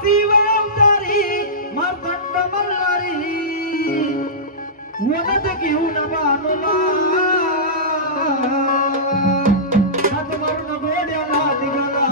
शिवतारी मार्तंड मल्हारी वनत घेऊन बाणूला हात मारून घोड्याला निघाला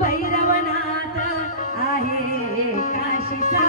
भैरवनाथ आहे काशीचा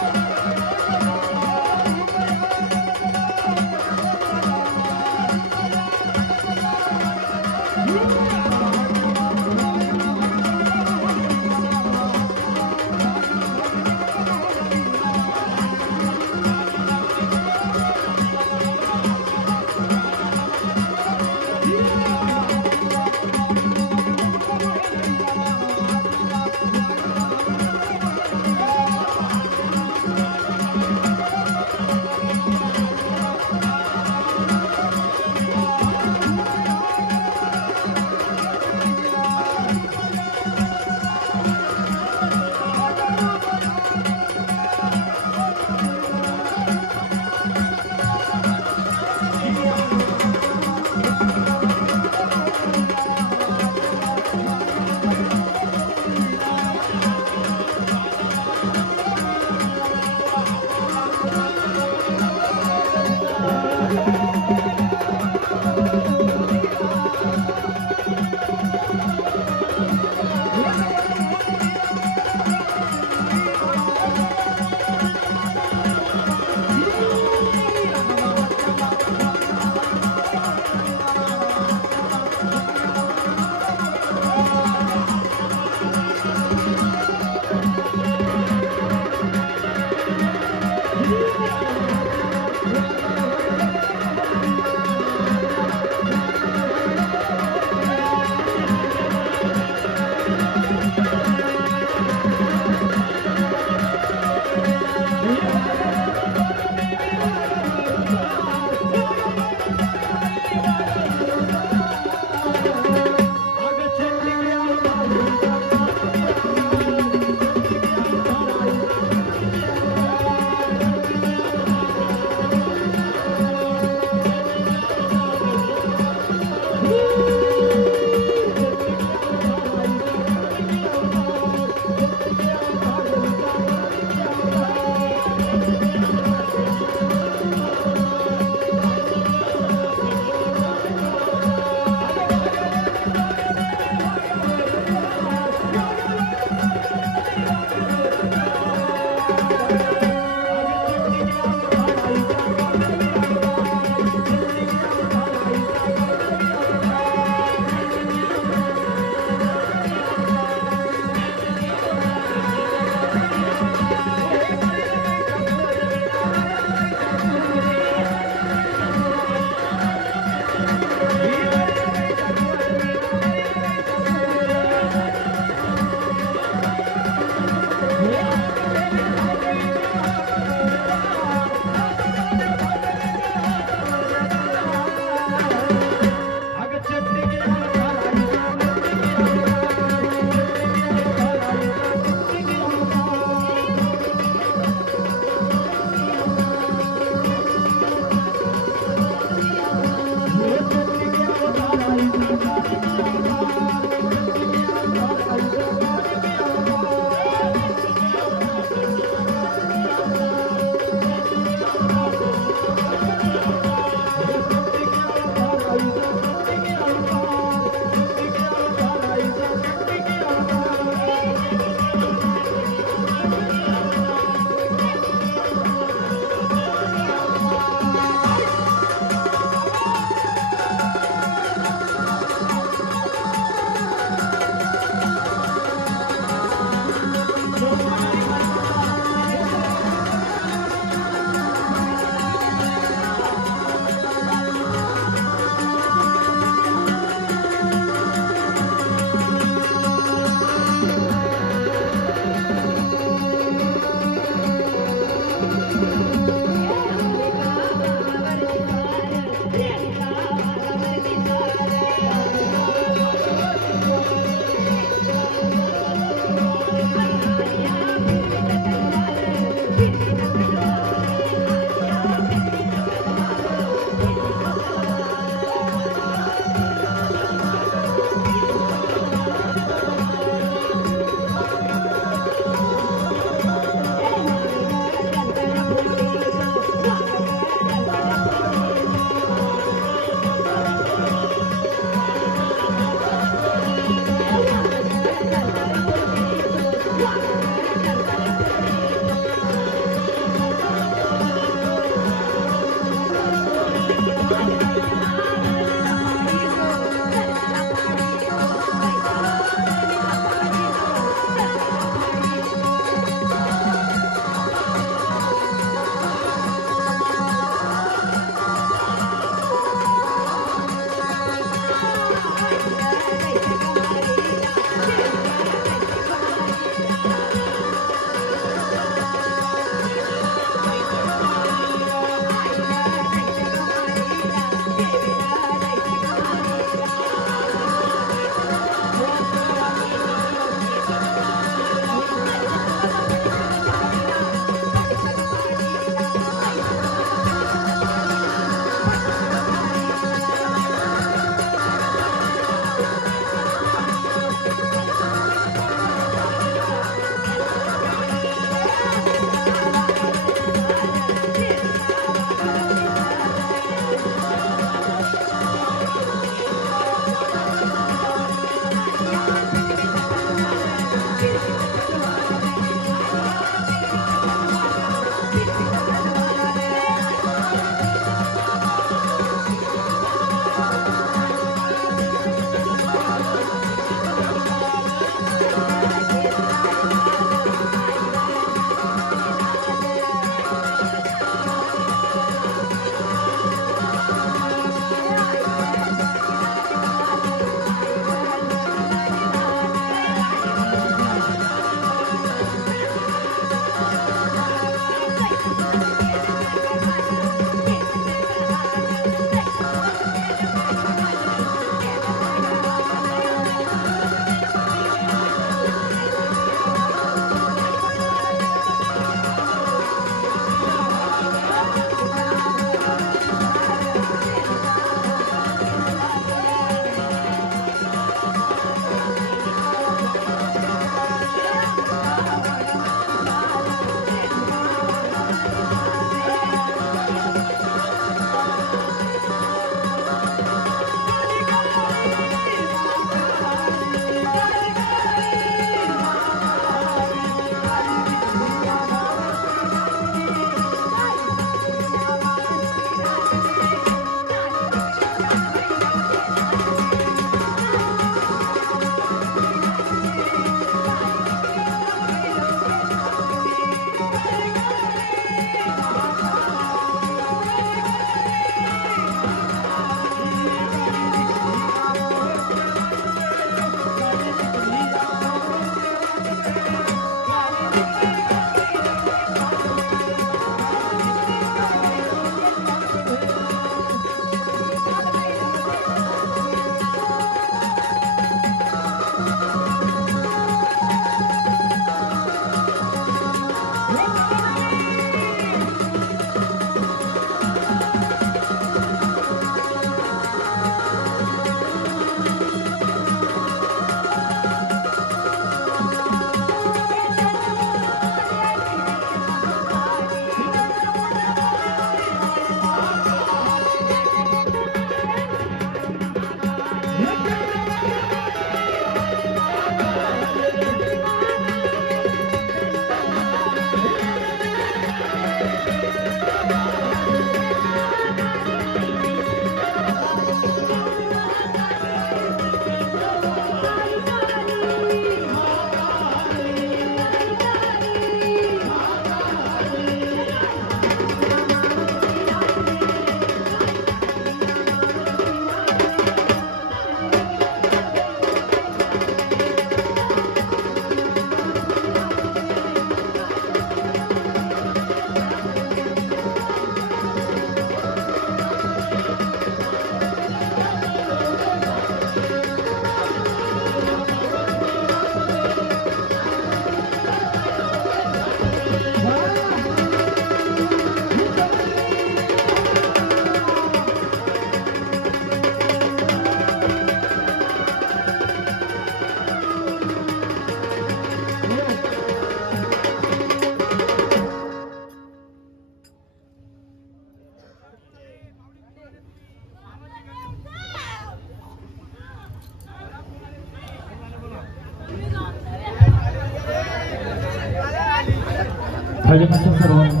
खाली बसा सर्वांना.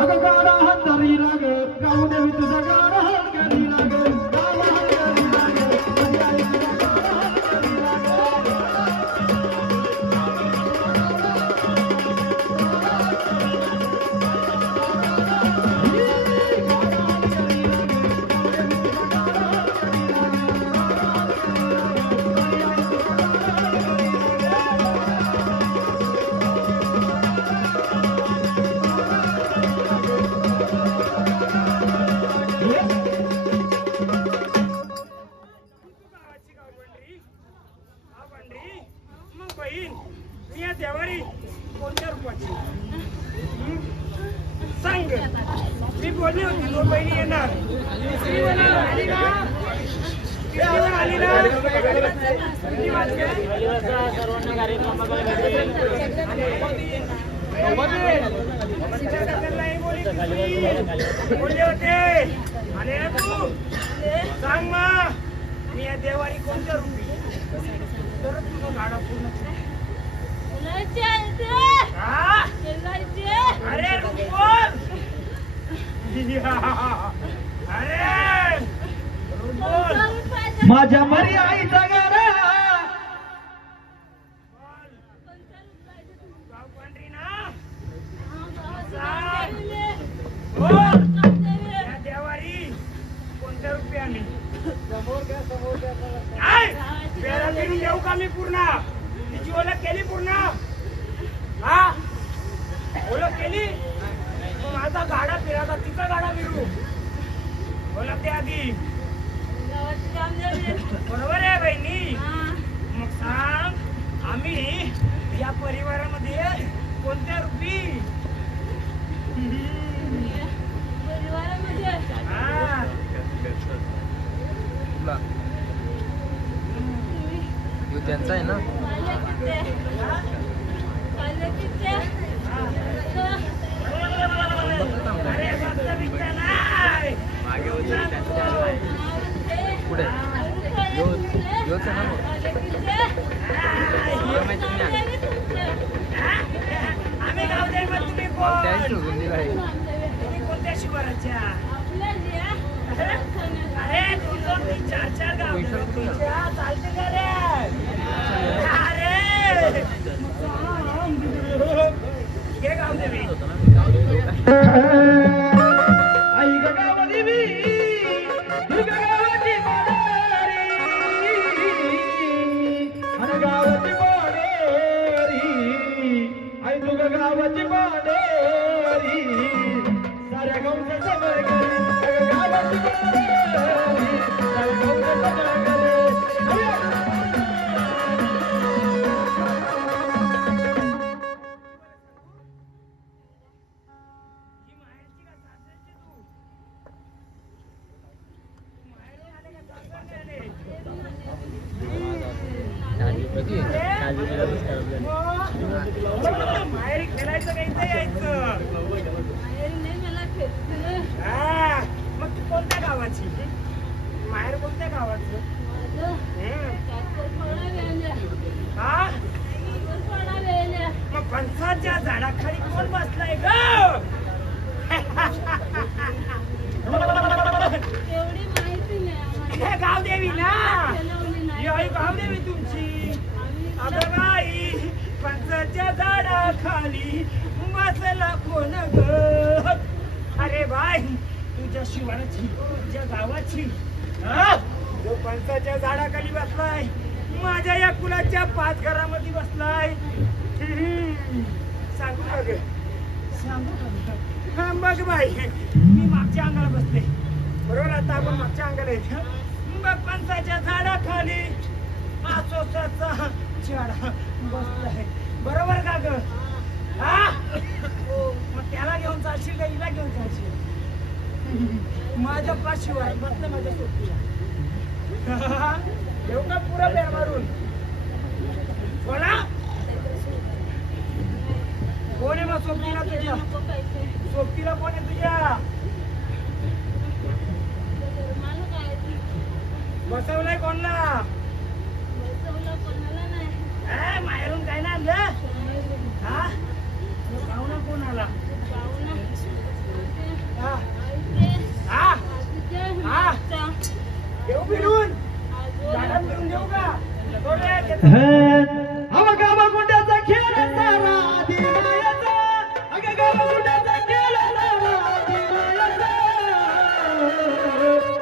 अगं गाडा हंतरी लाग गाऊ देवी तुझा गाडा हंतरी लाग गाडा हंतरी लाग देवारी कोणत्या रूपाची सांग. मी बोलली होती दोन बहिणी येणार. आली ना आली ना बोलले होते. आले ना तू सांग मा मी या देवारी कोणत्या रूपी तर तुझं गाडा पूर्ण. अरे रुकोल अरे रुकोल माझ्या मरी आईचा गाडा गाव पांढरी ना या देवारी कोणत्या रुपयाने पेरा केली येऊ का मी पूर्ण तिची ओळख केली पूर्ण. हा ओळख केली माझा गाडा फिरायचा तिचा गाडा फिरू ओळख दे आधी. बरोबर आहे बहिणी. मग सांग आम्ही या परिवारामध्ये कोणत्या रूपी. त्यांचा आहे ना पुढे आम्ही गाव जाईल मग तुम्ही कोणत्या शिवाराच्या. अरे 2-3-4 गाव चालते का रे. अरे हे गाव देवी आई गावा देवी तुझ्या गावाची मांडरी आणि गावाची मांडरी आई तुझ्या गावाची मांडरी साऱ्या गावचा समर करी गावाची मांडरी साऱ्या गावचा समर करी. माहेरी खेळायचं का इथं यायचं. मग तू कोणत्या गावाची माहेर कोणत्या गावाचं. हा मग फणसाच्या झाडाखाली कोण बसलाय ग. हे गावदेवी ना आई गावदेवी तुमची. अगं बाई फणसाच्या झाडाखाली बसला कोण ग. अरे बाई तुझ्या शिवाराची तुझ्या गावाची. जो फणसाच्या झाडाखाली बसलाय माझ्या या कुलाच्या 5 घरामध्ये बसलाय. सांगू का ग सांगू बघ बाई मी मागच्या अंगाला बसते बरोबर. आता आपण मागच्या अंगाला येतो बघ फणसाच्या झाडाखाली आसोसाचा झाडा बसलाय बरोबर का ग. हा मग त्याला घेऊन जाशील का हिला घेऊन जाशील. माझ्या पाशिवाय बसलं माझ्या सोबतीला येऊ का पुरा बेर मारून बोला. कोण आहे मग सोबतीला तुझ्या सोबतीला कोण आहे तुझ्या. बसवलाय कोणला माहेरून काय ना आणलं हा पाहुणा कोण आला हा हा हा देऊ फिरून झाडात फिरून देऊ का गावा गुंड्याचा खेळ सारा दिवाळीचा अगं गावा गुंड्याचा खेळ सारा दिवाळीचा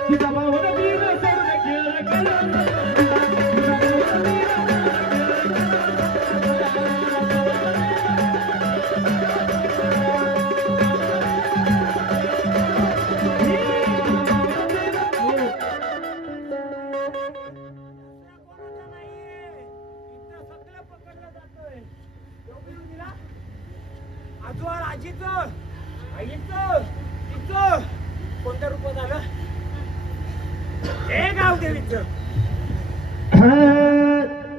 तिचा भावना वीर सर्व खेळ केला आजोळ आजीचं आईचं तिचं कोणत्या रूपात आलं हे गाव देवीचं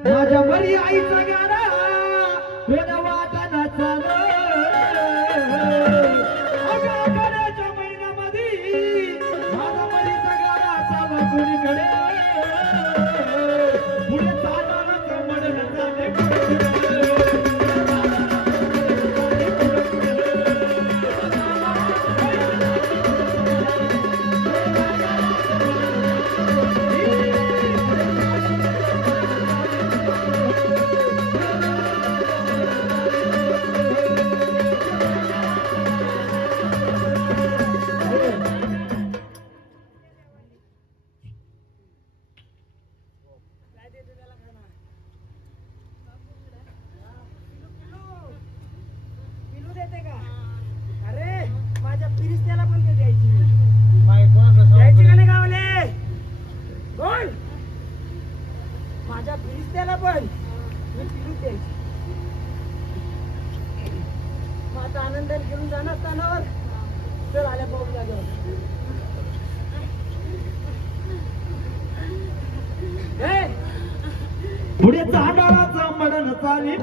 माझ्या बरी आईचा गाणा कोणा वाटाना चालू अगं महिन्यामध्ये माझा बरीचा गाणा चालू कोणीकडे पुढे चालणारच म्हणून जाणे माझ्या फिरिस्त्याला पण मी फिरू द्यायची माझा आनंद घेऊन जाणार स्थानावर तर आल्या पाहून जागेवर पुढे चांडाळाचं मडण चाली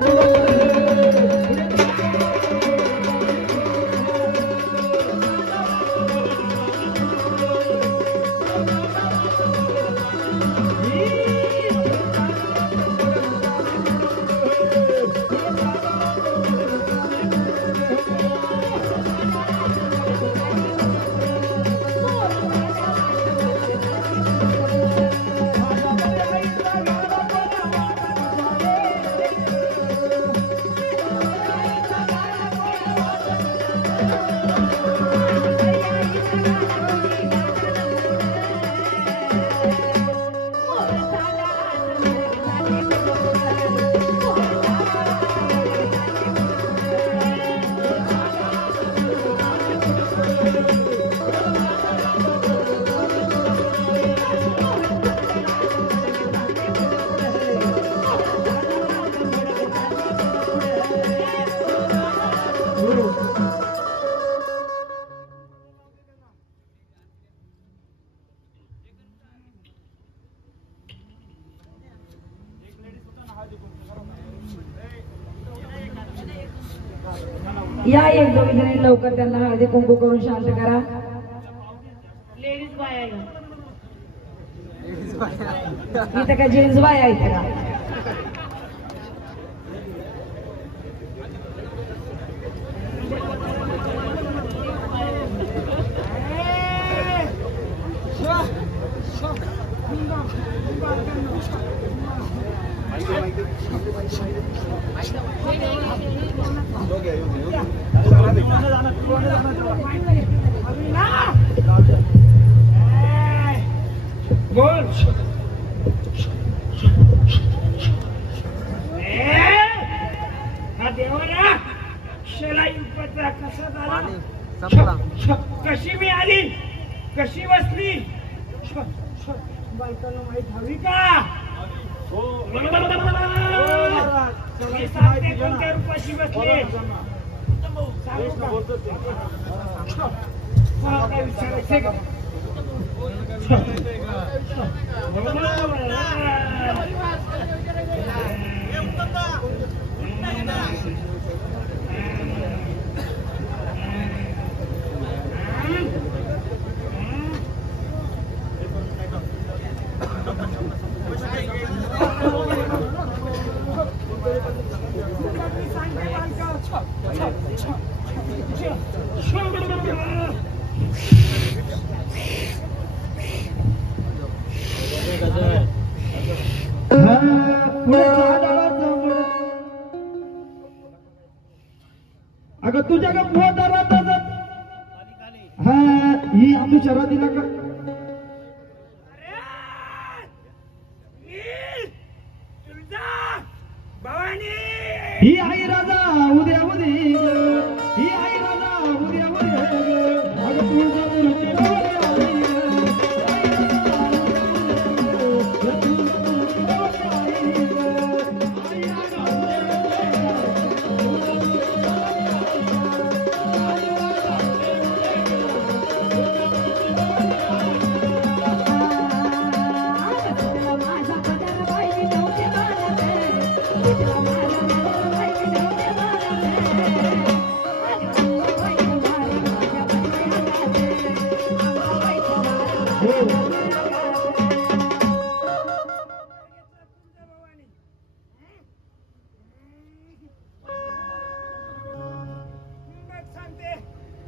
या एक दोघी जणी लवकर त्यांना हळदी कुंकू करून शांत करा. लेडीज बाय इथं का जेंट्स बाय आहे का? बोल हा देवाला शिलाई उपचा कसा झाला कशी मी आली कशी बसली बायकांना माहित हवी का? मी सांगते कोणत्या रूपाशी बसले मला काय विचारायचंय का? पुढे झाडाचं मुळ अगं तुझ्या ग पोटात हा ही आमू शरा दिला का ही आई राजा उद्या उदी ही आई राजा उद्या उद्या अगं तुझ्या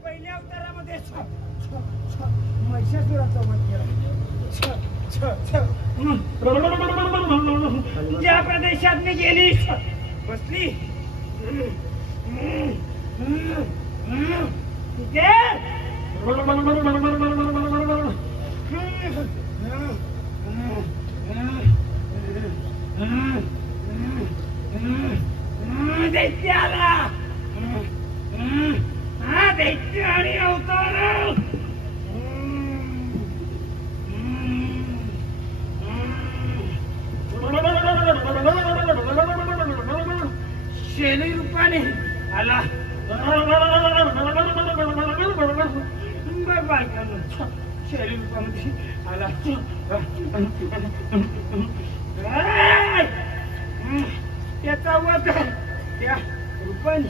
पहिल्या अवतारामध्ये महिषासुराचा वध केला. ज्या प्रदेशात मी गेली बसली तिथे दैत्याला हा दैत्य आणि अवतार शेली रूपाने आला बायकांना शेली रूपामध्ये आला त्याचा वध त्या रूपाने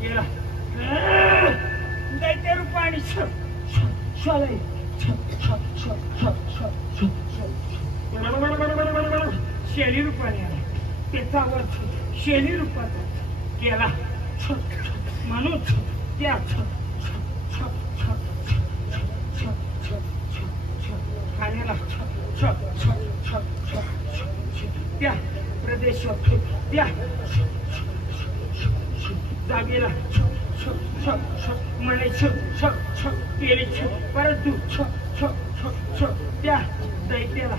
केला दैत्य रूपाने शेली रूपाने आला त्याचा वध शेली रूपात केला म्हणून त्या खाण्याला त्या प्रदेशात त्या जागेला म्हणायचं केले परंतु त्या दैत्याला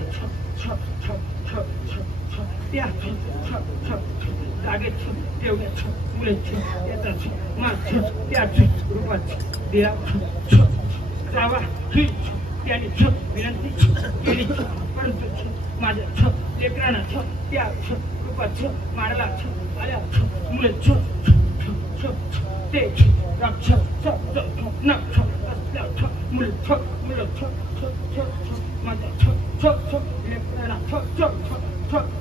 त्या जागेत ठेवण्याचं मुलाचं त्याच मागच त्याच रूपात दिला जावा ही त्याने विनंती केली परंतु माझ्या लेकरांना त्या रूपात मारला आल्या मुलाचं ते रक्ष नक्ष मुल माझ्या लेकरांना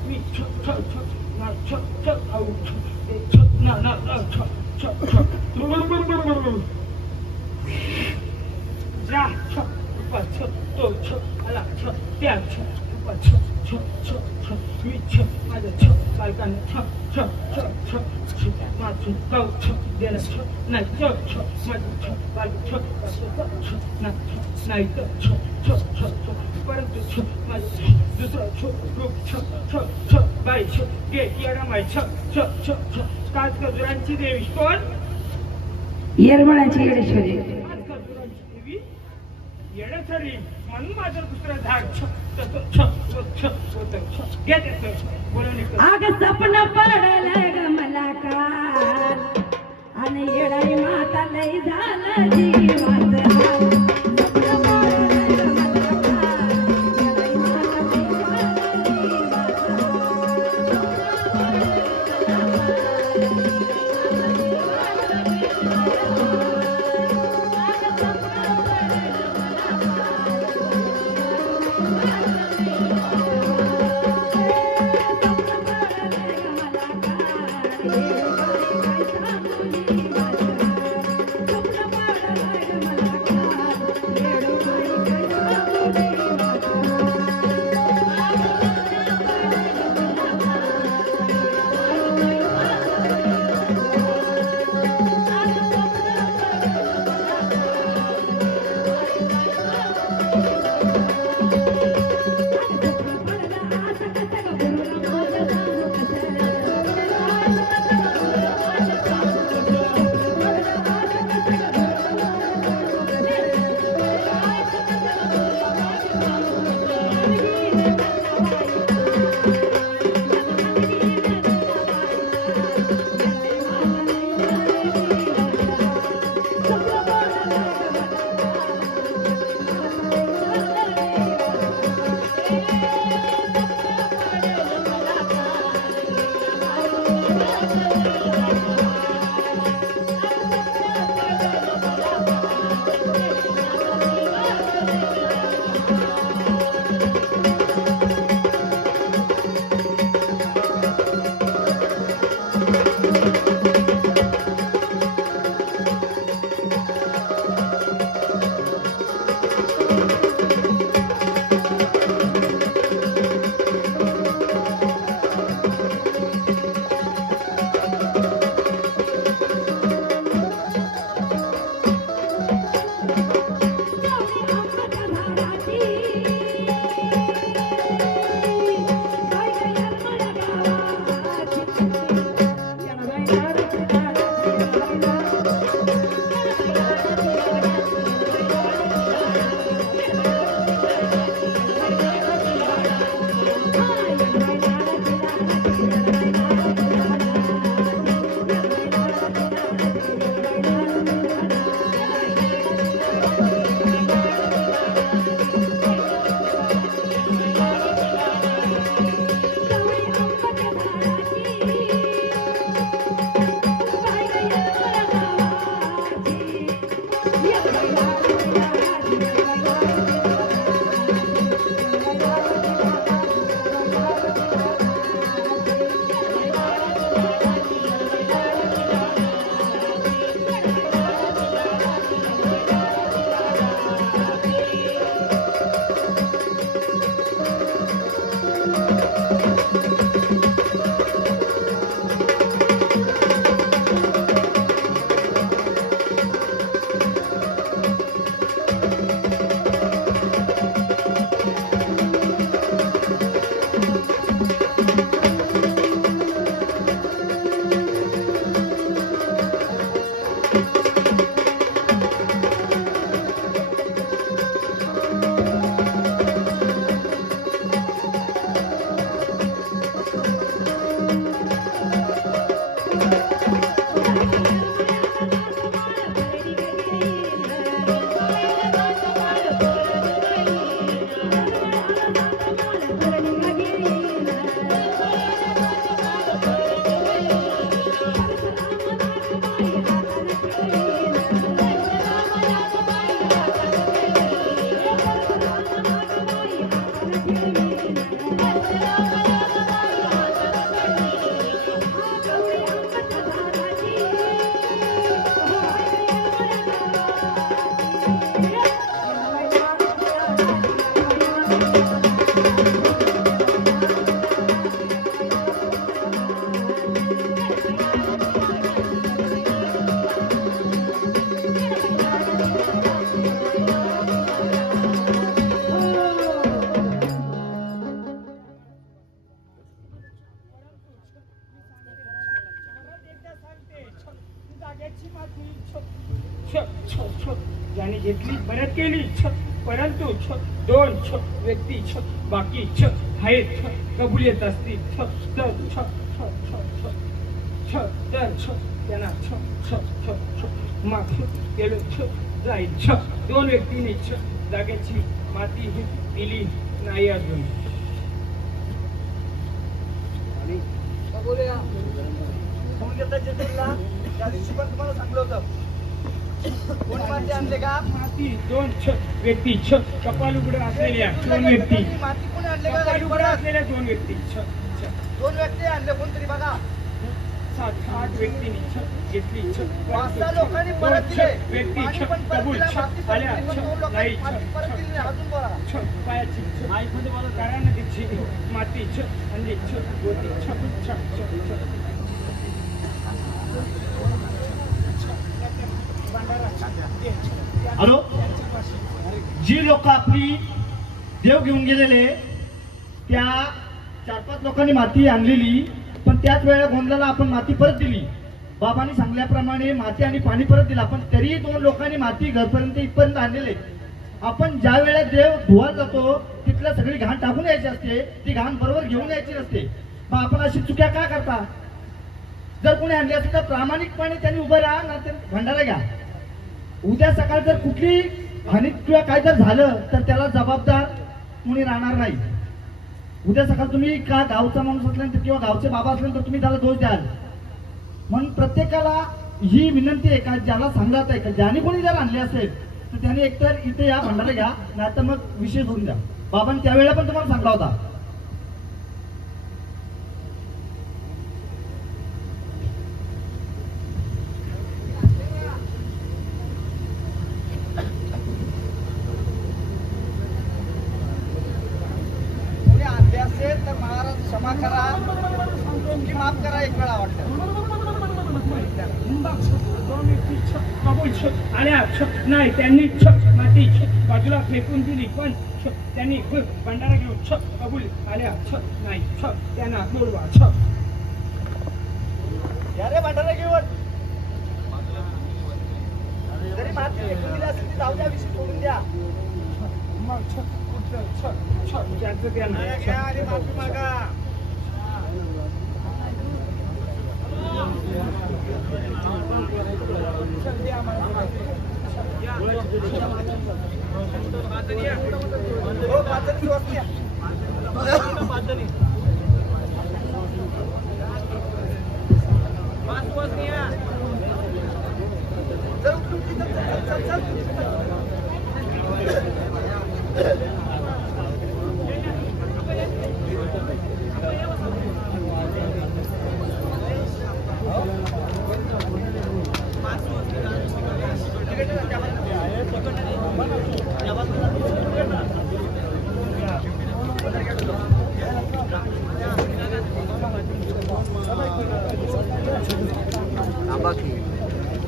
मी जा तो आला त्या मी माझ्या बालकांना माझं गाव गेलं नाही माझं बालक नाही परंतु माझं दुसरं रूप बाई गे येणं माय काच गजुरांची देवी कोण येरमळाची येडेश्वरी देवी येणेसरी म्हणून माझं दुसरं झाड आग सपन पडलं ग मला काल आणि येडाई माता लई झालं जीवाचं हाल. घेतली परत केली परंतु दोन व्यक्ती बाकी आहेत कबूल येत असतील तर त्यांना माफ केलं जाईल दोन व्यक्तींनी जागेची माती दिली नाही अजून त्या दिवशी पण तुम्हाला सांगलं होतं कोणी माती आणले का माती दोन व्यक्ती कपाल उघड असलेल्या दोन व्यक्ती माती कोणी आणले का कपाल उघड असलेल्या दोन व्यक्ती दोन व्यक्ती आणले कोणतरी बघा 7-8 व्यक्तींनी घेतली 5-6 लोकांनी परत दिले व्यक्ती पाणी पण परत कबूल दिलं, माती परत आल्या दिली, पण दोन लोकांनी माती परत दिली नाही. अजून बोला पायाची आईमध्ये मला काळ्या नदीची माती आणि गोती हॅलो जी लोक आपली देव घेऊन गेलेले त्या 4-5 लोकांनी माती आणलेली पण त्याच वेळेला गोंधळाला आपण माती परत दिली बाबांनी सांगल्याप्रमाणे माती आणि पाणी परत दिला पण तरीही 2 लोकांनी माती घरपर्यंत इथपर्यंत आणलेले आपण ज्या वेळेला देव धुवायला जातो तिथल्या सगळी घाण टाकून यायची असते ती घाण बरोबर घेऊन यायची नसते मग आपण अशी चुक्या का करता जर कोणी आणली असेल तर प्रामाणिकपणे त्यांनी उभं राहा ना ते भंडारा घ्या उद्या सकाळ जर कुठली हानी किंवा काय जर झालं तर त्याला जबाबदार कोणी राहणार नाही उद्या सकाळ तुम्ही का गावचा माणूस असल्यानंतर किंवा गावचे बाबा असल्यानंतर तुम्ही त्याला दोष द्याल म्हणून प्रत्येकाला ही विनंती आहे का ज्याला सांगत आहे का ज्याने कोणी जर आणले असेल तर त्याने एकतर इथे या भंडारा घ्या नाही तर मग विषय सोडून द्या बाबांनी त्यावेळेला पण तुम्हाला सांगला होता तर महाराज क्षमा करा की माफ करा एक वेळा वाटतं आल्या नाही त्यांनी माती बाजूला फेकून दिली पण त्यांनी भंडारा घेऊन कबूल आल्या नाही त्यांना बोलवा अरे भंडारा घेऊन जरी माती फेकून दिली असेल ती जाऊ द्या विषय सोडून द्या मग त्याचं घ्या आणि माफी मागा हो 5 दिवस या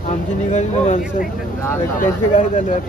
आमची निघाली माणसं एकट्याची गाडी झाली या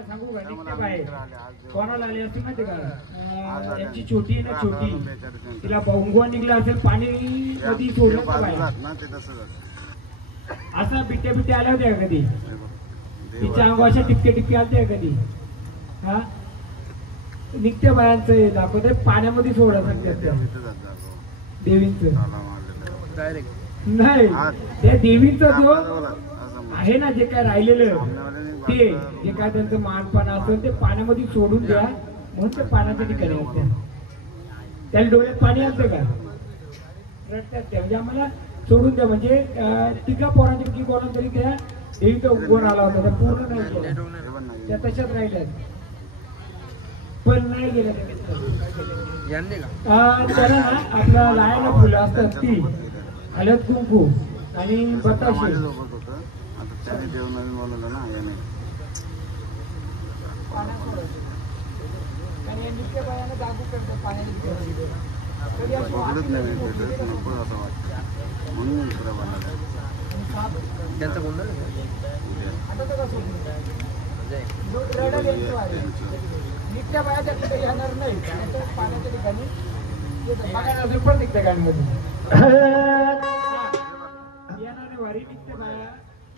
तुम्हाला सांगू का निघते बाहेर कोणाला आली असते माहिती का यांची छोटी आहे ना छोटी तिला भोंगवा निघला असेल पाणी कधी सोडलं का बाहेर असं बिट्ट्या बिट्ट्या आल्या होत्या का कधी तिच्या अंगाच्या टिपके टिपके आलते का कधी हा निघत्या बायांचं दाखवत पाण्यामध्ये सोडा सांगतात त्या देवींच नाही त्या देवींचा जो आहे ना जे काय राहिलेलं ते जे काय त्यांचं मानपान असेल ते पाण्यामध्ये सोडून द्या म्हणून ते पाण्याच्या ठिकाणी असते त्याला डोळ्यात पाणी असतं का रडतात त्या म्हणजे आम्हाला सोडून द्या म्हणजे तिघा पोरांची की कोणा तरी त्या देवीचा उगवण आला होता त्या पूर्ण नाही गेल्या त्या तशाच राहिल्या पण नाही गेल्या त्याला ना आपलं लायाला फुलं असतात ती हळद कुंकू आणि बताशे नित्या बाया त्या ठिकाणी येणार नाही पाण्याच्या ठिकाणी प्रत्येक ठिकाणमध्ये येणारे वारी नित्य बाया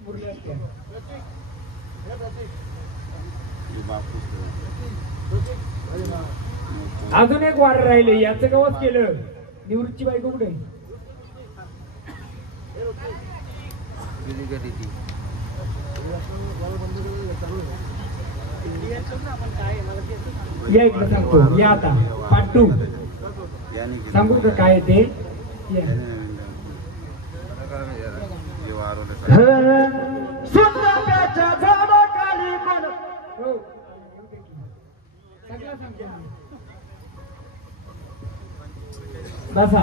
मुरल्या असत्या अजून एक वार राहिले याचं गवत केलं निवृत्तीची बायको कुठे या इकडे सांगतो या आता पाटू सांगू का काय ते बसा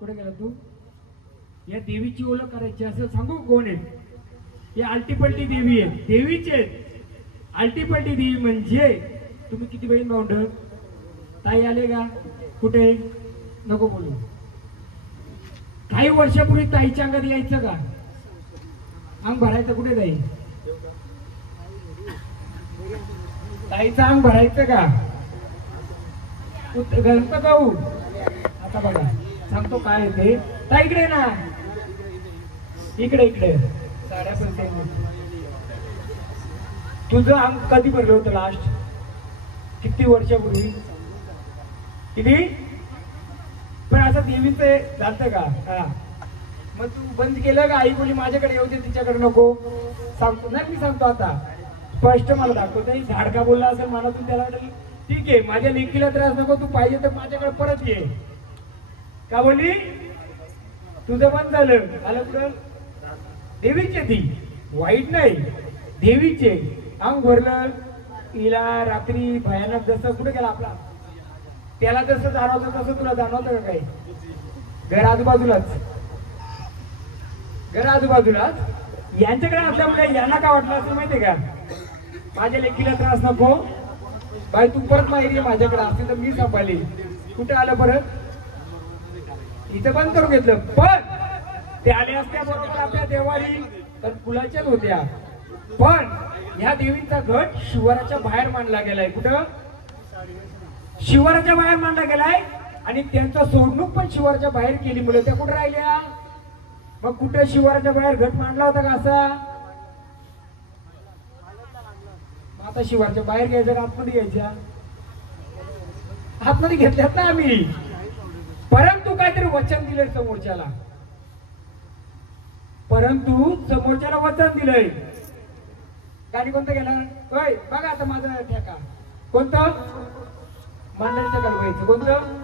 कुठे गेला तू या देवीची ओळख करायची असं सांगू कोण आहे हे आलटीपलटी देवी आहे देवीचे आलटीपलटी देवी म्हणजे तुम्ही किती बहीण भावंड ताई आले का कुठे नको बोलू काही वर्षापूर्वी ताईच्या अंगात यायचं का अंग भरायचं कुठे ताई ताईचं अंग भरायचं का गणपत भाऊ आता बघा सांगतो काय ते ताई इकडे ना इकडे इकडे साड्या पण तुझं अंग कधी भरलं होतं लास्ट किती वर्षापूर्वी किती पण असं देवीचं जातं का हा मग तू बंद केलं का आई बोली माझ्याकडे येऊ दे तिच्याकडे नको सांगतो नाही मी सांगतो आता स्पष्ट मला दाखवतो झाड का बोलला असेल मला तू त्याला वाटेल ठीक आहे माझ्या लेकीला त्रास नको तू पाहिजे तर माझ्याकडे परत ये का बोली तुझं बंद झालं आलं कुठं देवीचे ती वाईट नाही देवीचे अंग भरलं तिला रात्री भयानक जसं कुठे गेला आपला त्याला जसं जाणवतं तसं तुला जाणवतं का काही घर आजूबाजूलाच यांच्याकडे असल्यामुळे यांना काय वाटलं असेल माहितीये का माझ्या लेकीला त्रास नको बाई तू परत माहिती आहे माझ्याकडे असते तर मी सांभाळली. कुठे आलं परत? इथं बंद करून घेतलं. पण ते आले असत्या बरोबर आपल्या देवारी तर कुलाच्याच होत्या. पण ह्या देवीचा घट शिवाराच्या बाहेर मांडला गेलाय. कुठं? शिवाराच्या बाहेर मांडला गेलाय. आणि त्यांचा सोडणूक पण शिवाराच्या बाहेर केली. मुलं त्या कुठे राहिल्या? मग कुठे शिवाराच्या बाहेर घट मांडला होता का असा? आता शिवारच्या बाहेर घ्यायचं का आतमध्ये घ्यायच्या? आतमध्ये घेतल्यात ना आम्ही. परंतु काहीतरी वचन दिलंय समोरच्याला. परंतु समोरच्याला वचन दिलंय. गाडी कोणतं घेणार? होय बघा आता माझं ठेका कोणतं? मांडणीचं घालवायचं. कोणतं?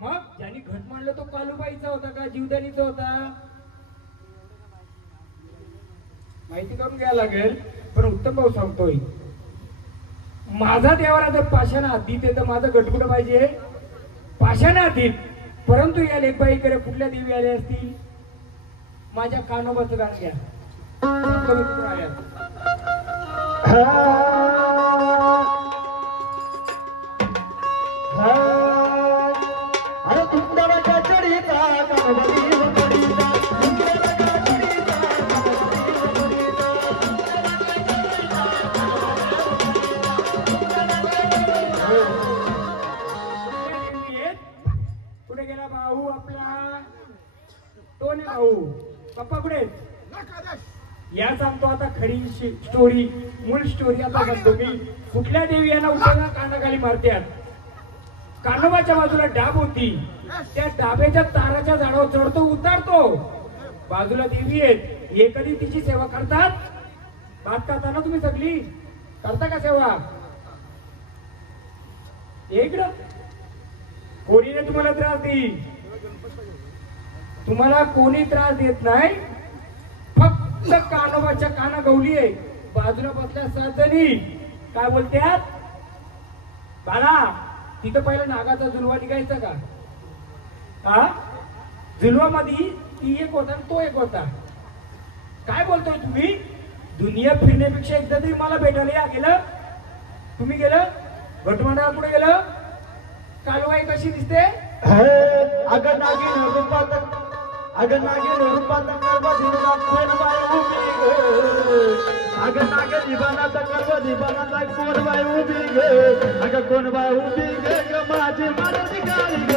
मग ज्यांनी घट मांडलं तो कालूबाईचा होता का जीवदानीचा होता? माहिती करून घ्यायला लागेल. पण उत्तम भाऊ सांगतोय माझा देवाला जर पाषाणा हातीत आहे तर माझं घट कुठं पाहिजे? पाषाणा हातीत. परंतु या लेखबाईकडे कुठल्या देवी आल्या असतील? माझ्या कानोबाचं गाण घ्या. कुठे गेला भाऊ आपला? तो नाही भाऊ. पप्पा कुठे? या सांगतो आता खरी स्टोरी, मूळ स्टोरी आता सांगतो मी. कुठल्या देवी यांना उठवला कानाखाली मारत्यात. कानोबाच्या बाजूला डाब होती. त्या डाब्याच्या ताराच्या झाडावर चढतो उतारतो. बाजूला देवी आहेत. हे कधी तिची सेवा करतात? भात खाताना तुम्ही सगळी करता का सेवा? इकडं कोणीने तुम्हाला त्रास देईल? तुम्हाला कोणी त्रास देत नाही. फक्त कानोबाच्या काना गवली आहे. बाजूला बसल्या 7 जणी काय बोलत्यात? बाळा तिथं पहिला नागाचा जुलवा निघायचा का? हा जुलवा मध्ये ती एक होता तो एक होता. काय बोलतोय तुम्ही? दुनिया फिरण्यापेक्षा एकदा तरी मला भेटायला या. गेलं तुम्ही? गेलं घटमांडा कुठे गेलं? कालवाई कशी दिसते? अगं नागिन रूपात, अगं नागिन रूपात गर्भधीला कोण बाय उभी ग. अगं नागिन दिवानात गर्भधीबानात कोण बाय उभी ग. अगं कोण बाय उभी ग माझी मनाची गाडी ग.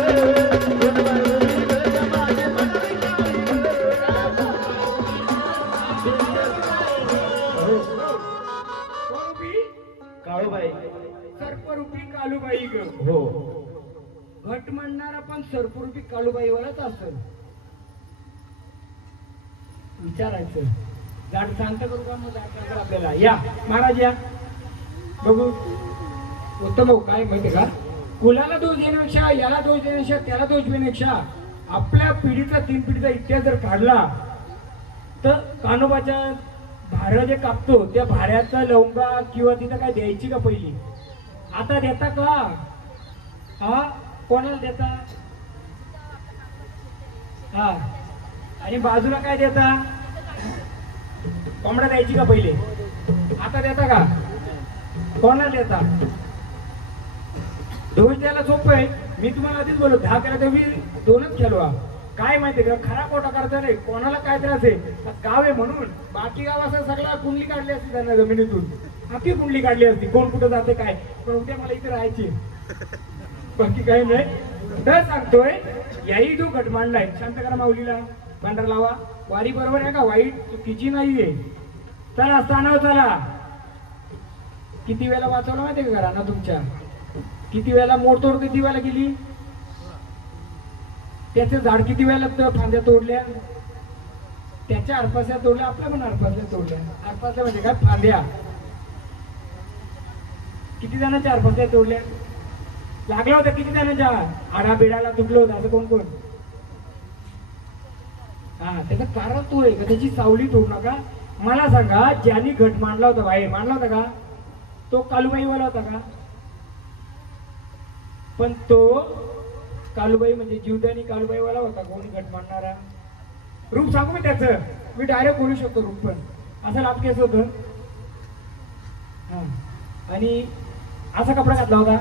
कोण बाय उभी ग माझी मनाची गाडी ग. काळूबाई सर्परूपी कालूबाई ग. हो. घट म्हणणारा पण सर्परूपी कालूबाईवरच असेल. विचारायचं जाड शांत करू का? मग आपल्याला या महाराज या बघू. उत्तम भाऊ काय माहिती का? कुलाला दोष देण्यापेक्षा, याला दोष देण्यापेक्षा, त्याला दोष देण्यापेक्षा आपल्या पिढीचा 3 पिढीचा इतिहास जर काढला तर कान्होबाच्या भार जे कापतो त्या भाऱ्याचा लवंगा किंवा तिथं काय द्यायची का पहिली? आता देता का? हा कोणाला देता? हा आणि बाजूला काय देता? कोंबडा द्यायची का पहिले? आता देता का? कोणाला देता? दोष द्यायला सोपं आहे. मी तुम्हाला आधीच बोललो 10 केला तर मी 2च केलो. काय माहितीये का? खरा खोटा करता नाही. कोणाला काय त्रास आहे? गाव आहे म्हणून. बाकी गाव असं सगळा कुंडली काढली असती त्यांना जमिनीतून. आपली कुंडली काढली असती कोण कुठं जाते काय. पण उद्या मला इथे राहायची बाकी काही नाही. तर सांगतोय याही जो घट मांडलाय. शांत करा माऊलीला. भांडार लावा. वारी बरोबर आहे का? वाईट चुकीची नाहीये. चला स्थानावर चला. किती वेळा वाचवलं माहितीये का घरांना तुमच्या? किती वेळा मोडतोड किती वेळा गेली? त्याचे झाड किती वेळा फांद्या तोडल्या? त्याच्या आरपासल्या तोडल्या. आपल्या पण आरपासल्या तोडल्या. आरपासल्या म्हणजे काय? फांद्या. किती जणांच्या आरपत्या तोडल्या? लागला होता किती जणांच्या? आडा बिडाला तुटलं होतं असं कोण कोण? हा, त्याचं कारण तो आहे का त्याची सावली तोडू नका. मला सांगा, ज्यांनी घट मांडला होता बाहेर, मांडला होता का तो? कालूबाईवाला होता का? पण तो कालूबाई म्हणजे जीवदानी कालूबाईवाला होता. कोणी घट मांडणारा? रूप सांगू मी त्याचं, मी डायरेक्ट बोलू शकतो रूप, पण असं लापकेस होतं. हा, आणि असा कपडा घातला होता.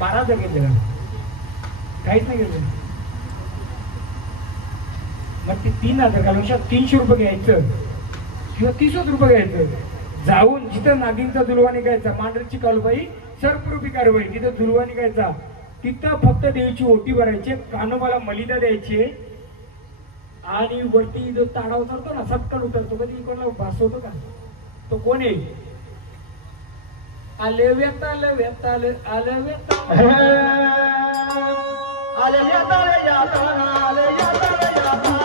बारा जर घेतले का? काहीच नाही घेतलं. मग ते 3,000 घालून 300 रुपये घ्यायचं किंवा 30 रुपये घ्यायचं. जाऊन जिथं नागिनचा दुलवा निघायचा, मांडरची कालूबाई सर्परूपी कारवाई, तिथं दुलवा निघायचा, तिथं फक्त देवीची ओटी भरायची, कानोबाला मलिदा द्यायचे आणि वरती जो ताडा उतरतो ना, सटकन उतरतो, कधी कोणाला भास होतो का? तो कोण आहे? आले वेताल वेताल आले वेताल आले येताल याताल आले येताल याताल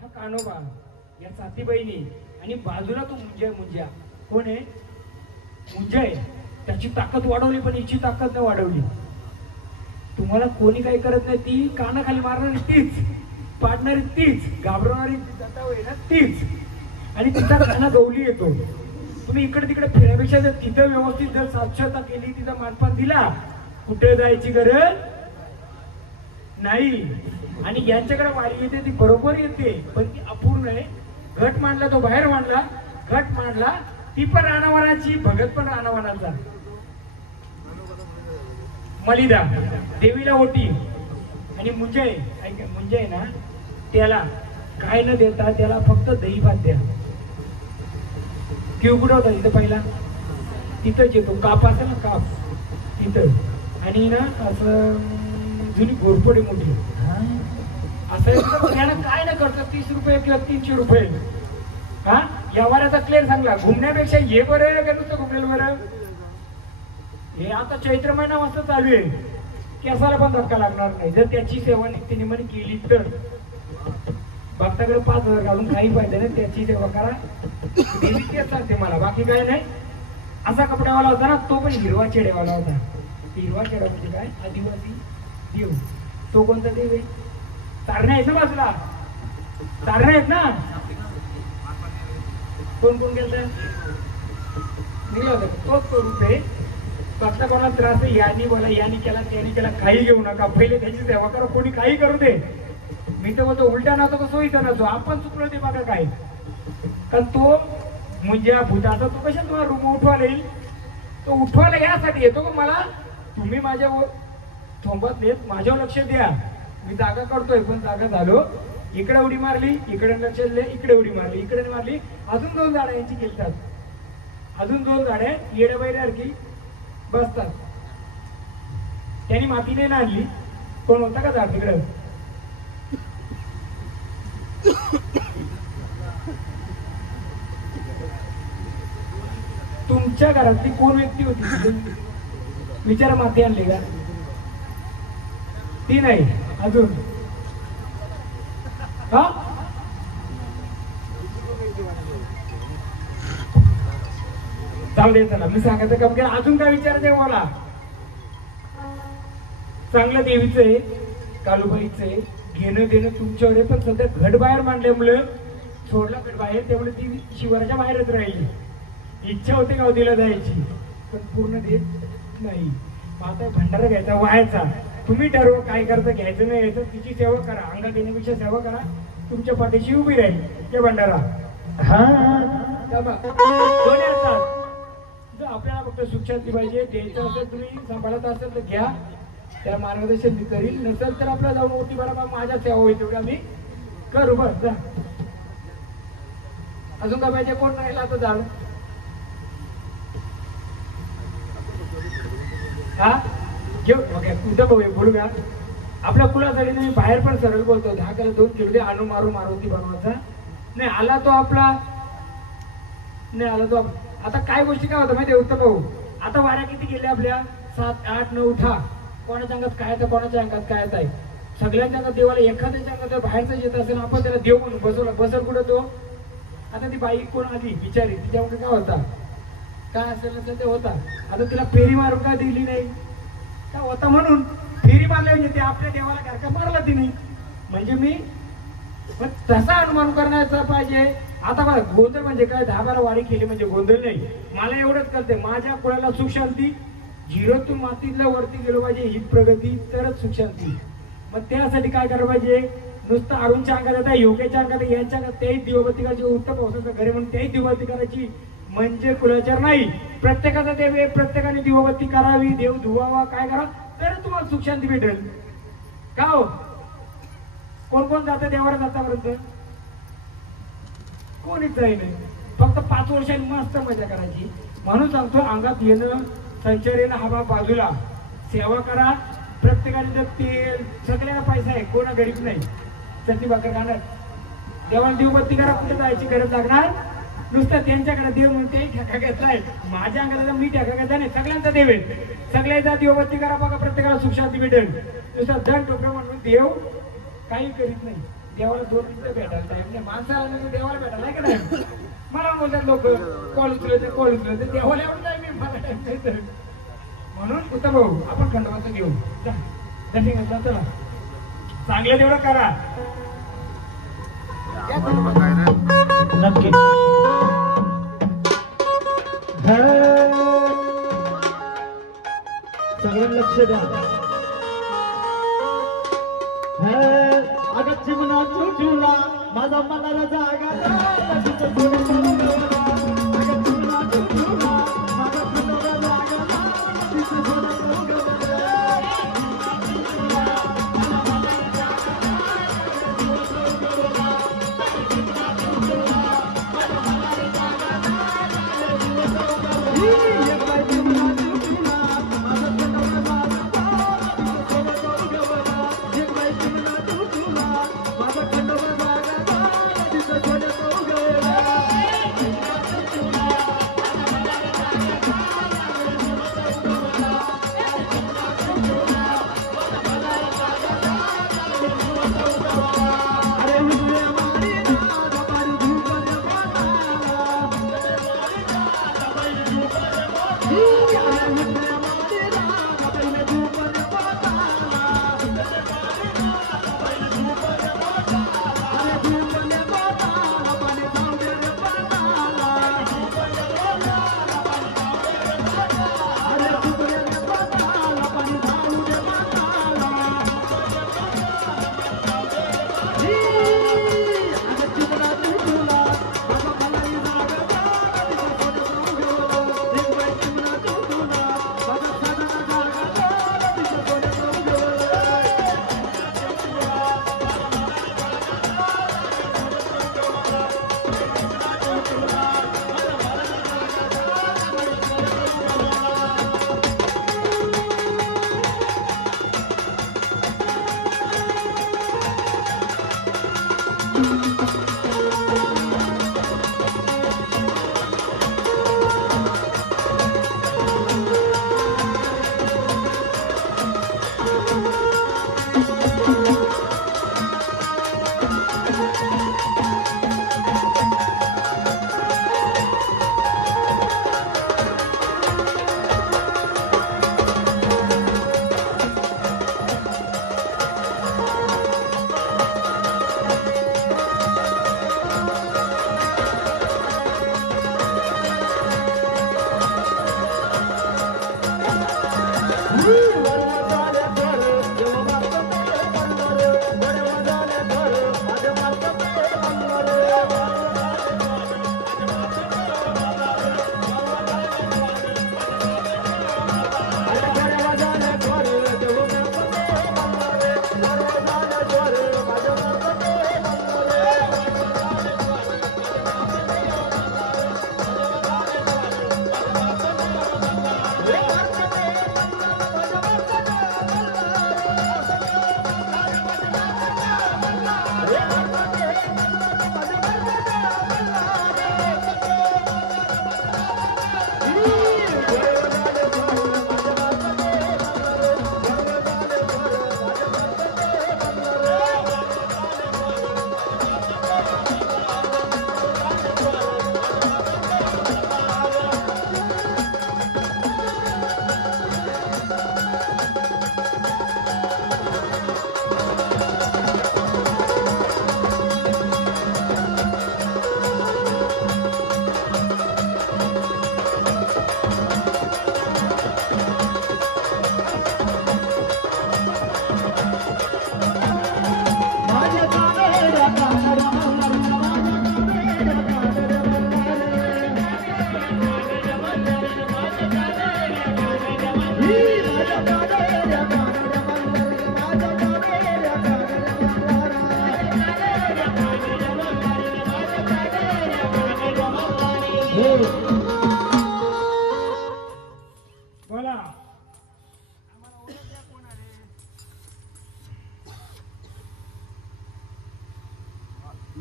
हा कानोबा, या साथी बहिणी, आणि बाजूला तो मुंज्या. कोण आहे? मुंज्या आहे. त्याची ताकद वाढवली पण हिची ताकद नाही वाढवली. तुम्हाला कोणी काही करत नाही, ती कानाखाली मारणारी तीच, पाडणारी तीच, घाबरवणारी तीच, आणि तिचा काना गवली येतो. तुम्ही इकडे तिकडे फिरण्यापेक्षा जर तिथं व्यवस्थित जर साक्षरता केली, तिचा मानपान दिला, कुठे जायची गरज नाही. आणि यांच्याकडे वारी येते ती बरोबर येते, पण ती अपूर्ण आहे. घट मांडला तो बाहेर मांडला, घट मांडला ती पण रानावनाची, भगत पण रानावनाचा. मलिदा देवीला ओटी, आणि मुंजय मुंजय ना, त्याला काय न देता त्याला फक्त दही भात द्या. किंवा कुठं होता तिथं पहिला? तिथंच येतो, काप असेल ना, काप तिथं, आणि ना असं जुनी घोरपडी मोठी असं त्याला काय न करतात. 30 रुपये किंवा 300 रुपये. हा, या वाऱ्याचा क्लिअर सांगला, घुमण्यापेक्षा हे बरं का नुसतं घुमलेलं बरं? हे आता चैत्र महिना वाजता चालू आहे, केसाला पण धक्का लागणार नाही जर त्याची सेवा तिने म्हणे केली तर. भक्ताकडे 5,000 घालून काही पाहिजे नाही, त्याची सेवा करा, देवी तेच सांगते मला, बाकी काय नाही. असा कपड्यावाला होता ना, तो पण हिरवा चेड्यावाला होता. हिरवा चेडा म्हणजे काय? आदिवासी देव. तो कोणता देव आहे? तारण्या आहेत ना बाजूला, तारण्या आहेत ना. कोण कोण गेलं? निघला होता तोच तो रूप आहे. फक्त कोणाला त्रास आहे, यांनी बोला, यांनी केला, त्यांनी केला, काही घेऊ नका, पहिले त्याची सेवा करा. कोणी काही करू दे, मी तर बोलतो उलटा नसतो का सोयीचा नसतो, आपण चुकलो ते बघा काय. कारण तो म्हणजे भूताचा तो कशा तुम्हाला रूम उठवायला येईल? तो उठवायला यासाठी येतो का मला तुम्ही माझ्या थोंबात देत, माझ्यावर लक्ष द्या, मी जागा करतोय, पण जागा झालो. इकडे उडी मारली, इकडे लक्ष दिले, इकडे उडी मारली, इकडे मारली, अजून 2 झाडं यांची केलतात, अजून 2 झाडे येड्या बैऱ्यासारखी बसतात. त्यांनी माती नाही आणली. कोण होता का झाड तिकडं? तुमच्या घरातली कोण व्यक्ती होती? विचारा, माती आणली का? ती नाही अजून. हा, जाऊ दे, चला मी सांगायचं काम केलं. अजून काय विचारायचं मला? चांगलं देवीचं आहे, कालूबाईचं आहे, घेणं देणं तुमच्यावर आहे. पण सध्या घट बाहेर मांडल्यामुळे सोडला घट बाहेर, त्यामुळे ती शिवाराच्या बाहेरच राहिली. इच्छा होते का दिला जायची, पण पूर्ण देत नाही. आता भंडारा घ्यायचा व्हायचा, तुम्ही ठरवा काय करता, घ्यायचं नाही घ्यायचं. तिची सेवा करा, अंगात देण्यापेक्षा सेवा करा, तुमच्या पाठीशी उभी राहील ते भंडारा. हा, दोन्ही असतात. जर आपल्याला फक्त सुख पाहिजे, द्यायचं असेल, तुम्ही सांभाळत असेल तर घ्या, त्या मार्गदर्शन मी करील. नसेल तर आपल्याला जाऊन ओटी भरा, माझ्या सेवा होईल तेवढी आम्ही करू. बस जा. अजून काय पाहिजे? कोण राहिला आता झालं? हा, घेऊ उद्या बघूया, बोलूया. आपल्या कुलासाठी मी बाहेर पण सरळ बोलतो, धाकाला 2 किलो आणू मारू मारुती बनवायचा नाही. आला तो आपला नाही, आला तो आता काय गोष्टी काय होतं माहिती उत्तर भाऊ? आता वाऱ्या किती गेल्या आपल्या? 7, 8, 9 उठा. कोणाच्या अंगात काय तर कोणाच्या अंगात काय आहे. सगळ्यांच्या अंगात देवाला एखाद्याच्या अंगात बाहेरचं येत असेल आपण त्याला देव म्हणून बसवला. बसल कुठं तो? आता ती बाई कोण आली बिचारी, तिच्यामध्ये काय होता? काय असेल नसेल ते होता. आता तिला फेरी मारून का दिली नाही? का होता म्हणून फेरी मारली म्हणजे ते आपल्या देवाला घर का मारला तिने. म्हणजे मी पण तसा अनुमान करण्याचा पाहिजे. आता बघा गोंधळ म्हणजे काय? 10-12 वारी केली म्हणजे गोंधळ नाही. मला एवढंच कळते माझ्या कुळाला सुख शांती, झिरोतून मातीतल्या वरती गेलो पाहिजे ही प्रगती, तरच सुख शांती. मग त्यासाठी काय करायला पाहिजे? नुसतं अरुणच्या अंगात येतात, योग्याच्या अंगात, यांच्या अंगात त्याही दिवबत्ती करायची. उत्तम पावसाचं घरी म्हणून त्याही दिवबत्ती करायची म्हणजे कुलाचार नाही. प्रत्येकाचा देव आहे, प्रत्येकाने दिवबत्ती करावी, देव धुवावा, काय करा तर तुम्हाला सुख शांती भेटेल. का हो? कोण कोण जातं देवाला जातापर्यंत? कोणीच नाही. फक्त 5 वर्षांनी मस्त मजा करायची. म्हणून सांगतो अंगात येणं, संचार येणं, हवा बाजूला, सेवा करा. प्रत्येकाने जर तेल सगळ्याला पैसा आहे, कोणा गरीब नाही. चटणी भाकर खाणार, देवाला दिवबत्ती करा, कुठे जायची गरज लागणार. नुसतं त्यांच्याकडे देव म्हणून तेही ठेका घेतलाय. माझ्या अंगाला मी ठेका घेतला नाही, सगळ्यांचा देव आहे. सगळ्यांचा दिवबत्ती करा, बघा प्रत्येकाला सुख शांती भेटेल. नुसतं दंड टोपे म्हणून देव काही करीत नाही. देवाला 2 मिनिटं भेटायला टाइम नाही. माणसाला नाही देवाला भेटायला का नाही? मला बोलतात लोक कॉल उचलते देवाला एवढं नाही मी मला टाइम नाही तर. म्हणून उत्तम भाऊ आपण खंडोबाचं घेऊ दर्शन घेतला. चला चांगलं तेवढं करा. नक्की सगळं लक्ष द्या. अगं चिमणा चुचुला माझा मनाला जागा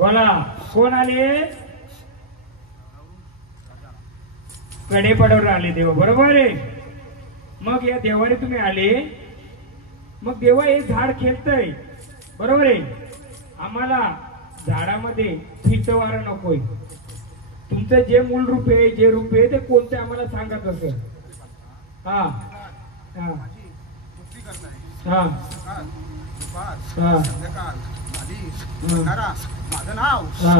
बोला कोण आले? कडेपडावर आले देव, बरोबर आहे. मग या देवाने तुम्ही आले, मग देवा हे झाड खेळतय, बरोबर आहे. आम्हाला झाडामध्ये फिरतं वारं नकोय. तुमचं जे मूळ रूप आहे, जे रूप आहे ते कोणते आम्हाला सांगत असं. हा हा हा माझं नाव हा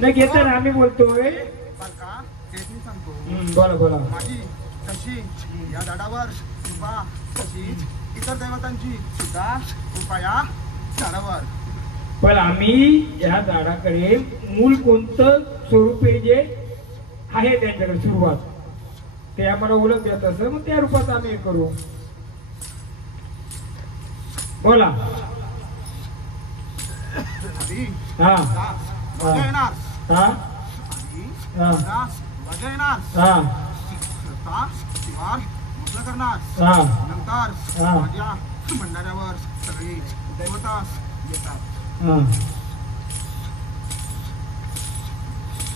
नाही घेत ना, आम्ही बोलतोय. बालका तेच मी सांगतो. बोला बोला. माझी तशी या झाडावर कृपा, तशीच इतर देवतांची सुद्धा कृपा या झाडावर. पण आम्ही या झाडाकडे मूळ कोणतं स्वरूप आहे जे आहे त्यांच्याकडे सुरुवात, ते आम्हाला ओळख देत असं, मग त्या रूपात आम्ही हे करू. बोला. आधी हा मजा येणार, हा आधी हा मजा येणार, हा आता शिवार मोकळं करणार, हा नंतर हा. माझ्या भंडाऱ्यावर सगळी देवता येतात. हा.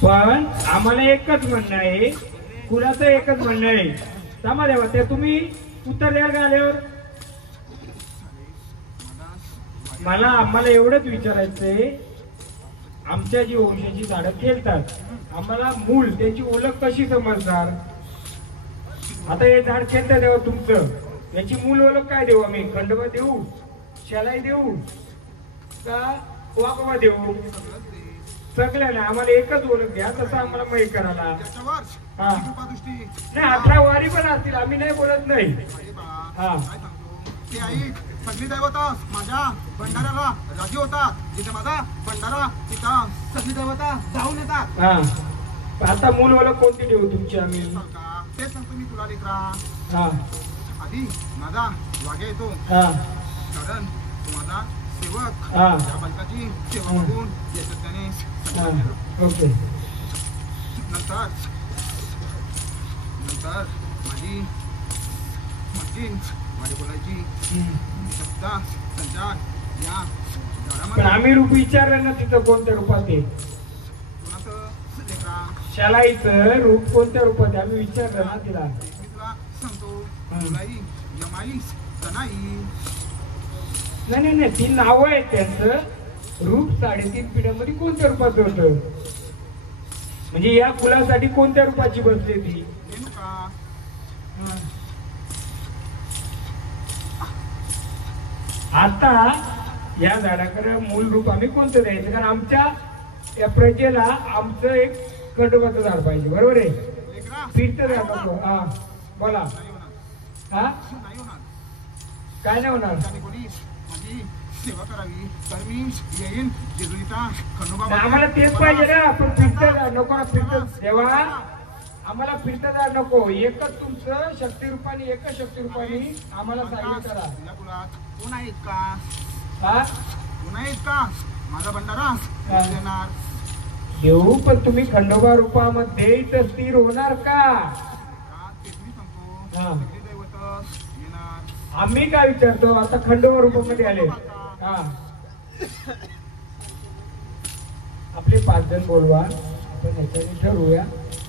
पण आम्हाला एकच म्हणणं आहे, कुणाचं एकच म्हणणं आहे. थांबा देवा, ते तुम्ही उत्तर द्याल का आल्यावर? मला आम्हाला एवढंच विचारायचंय, आमच्या जी वंशाची झाडं खेळतात, आम्हाला मूळ त्याची ओळख कशी समजणार? आता हे झाड खेळतं देवा तुमचं, याची मूळ ओळख काय देऊ आम्ही? खंडोबा देऊ, शालाई देऊ का वाकोबा देऊ? सगळं ना, आम्हाला एकच ओळख द्या, तसं आम्हाला माहीत करायला. त्याच्यावर हा. कृपादृष्टी नाही 18 वारी पण असतील, आम्ही नाही बोलत नाही. अरे बा, हा. काय सांगतो ते आई, सगळी देवता माझ्या भंडाऱ्याला राजी होतात. जिथे माझा भंडारा तिथं सगळी देवता जाऊन येतात. हा. आता मूळ ओळख कोणती देऊ तुमची आम्ही? का? तेच सांगतो मी तुला लेकरा. हा आधी माझा वाघ्या येतो, हा कारण तो माझा सेवक. हा. त्या बालकाची सेवा बघून येतात त्याने हा. सगळं. ओके. नंतर नंतर माझी माझी बोलायची शब्द संचार या पण झाडामध्ये आम्ही रूप विचारलं ना, तिथं कोणत्या रूपात आहे? कोणाचं लेकरा शालाईचं रूप कोणत्या रूपात आहे आम्ही विचारलं ना तिला. मी तुला सांगतो. हं. तुलाई यमाई तनाई नाही नाही नाही, ती नावं आहेत त्यांचं. रूप 3.5 पिढ्यामध्ये कोणत्या रूपात होतं, म्हणजे या फुलासाठी कोणत्या रूपाची बसली ती? रेणुका आता या झाडाकडे मूळ रूप आम्ही कोणतं द्यायचं? कारण आमच्या या प्रजेला आमचं एक खंडोबाचं झाड पाहिजे, बरोबर आहे. लेकरा फिरतं झाड नको. हा बोला. नाही होणार, हा नाही होणार. काय नाही होणार? त्याने कोणी माझी सेवा करावी तर मी येईन जेजुरीचा खंडोबा. नाही, आम्हाला तेच पाहिजे ना. पण फिरतं झाड नको ना. फिरतं देवा, आम्हाला फिरतं झाड नको. एकच तुमचं शक्तिरूपाने, एकच शक्तिरूपाने आम्हाला सहाय्य करा. तुझ्या कुलात कोण आहेत का? हा कोण आहेत का? माझा भंडारा हा. देणार. देऊ, पण तुम्ही खंडोबा रूपामध्ये इथं स्थिर होणार का? तेच मी सांगतो. हा. सगळी दैवत येणार. आम्ही काय विचारतो, आता खंडोबा रूपामध्ये आले. हा आपले 5 जण बोलवा, आपण याच्याने ठरवूया.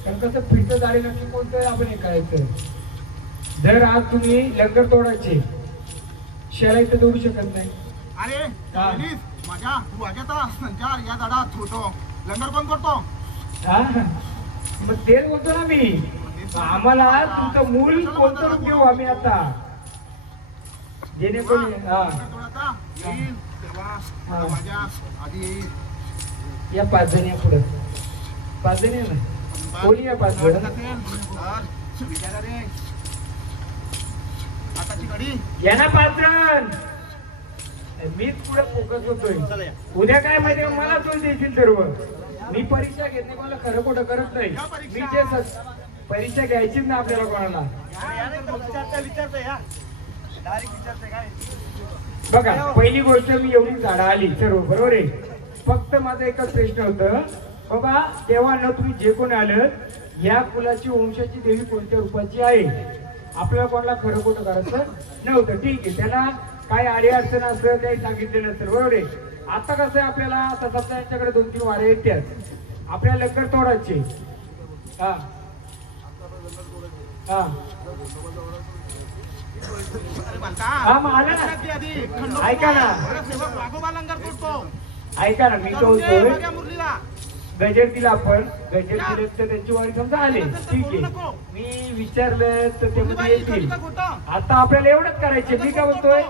कारण कसं फिरतं झाडे नक्की कोणतं आपण हे करायचं. जर आज तुम्ही लंगर तोडायचे, शहरात तर तोडू शकत नाही. अरे हा. प्लीज, माझ्या वाघ्याचा संचार या झाडात होतो. लंगर कोण करतो? हा मग तेच बोलतो ना मी. आम्हाला तुमचं मूळ कोणतं रूप घेऊ आम्ही आता, जेणेकरून हा लंगर तोडायचा येईल तेव्हा मला माझ्या आधी येईल. या 5 जण या पुढे. 5 जण या ना. कोणी या 5 जण? तर विचारा रे, आताची घडी या ना 5 जण. मीच पुढे फोकस होतोय. उद्या काय माहिती मला दोष देतील सर्व. मी परीक्षा घेत नाही, मला खरं खोटं करत नाही. मी जे परीक्षा घ्यायचीच ना आपल्याला कोणाला. बघा, पहिली गोष्ट मी एवढी झाडं आली सर्व, बरोबर आहे. फक्त माझा एकच प्रश्न होतं, बाबा तेव्हा न तुम्ही जे कोण आलं, या फुलाची वंशाची देवी कोणत्या रूपाची आहे? आपल्याला कोणाला खरं खोटं करायचं नव्हतं. ठीक आहे, त्याला काय आडी अडचण असेल काही सांगितले नसेल, बरोबर आहे. आता कसं आहे आपल्याला, आता समजा यांच्याकडे 2-3 वारे येतात, आपल्याला लंगर तोडायचे. हा हा अरे बालका, हा, मग आलं ना. लक्षात घे आधी. खंडोबा, ऐका ना. बरं सेवक वाघोबा लंगर तोडतो. ऐका ना, मी करून दे बोलतोय माझ्या मुरलीला. गजर दिला आपण, गजर दिले तर त्यांची वारी समजा आले, ठीक आहे. मी विचारलं तर ते मध्ये मुरलीबाई, येतील. खंडोबा खोटं. आता आपल्याला एवढंच करायचे. मी काय बोलतोय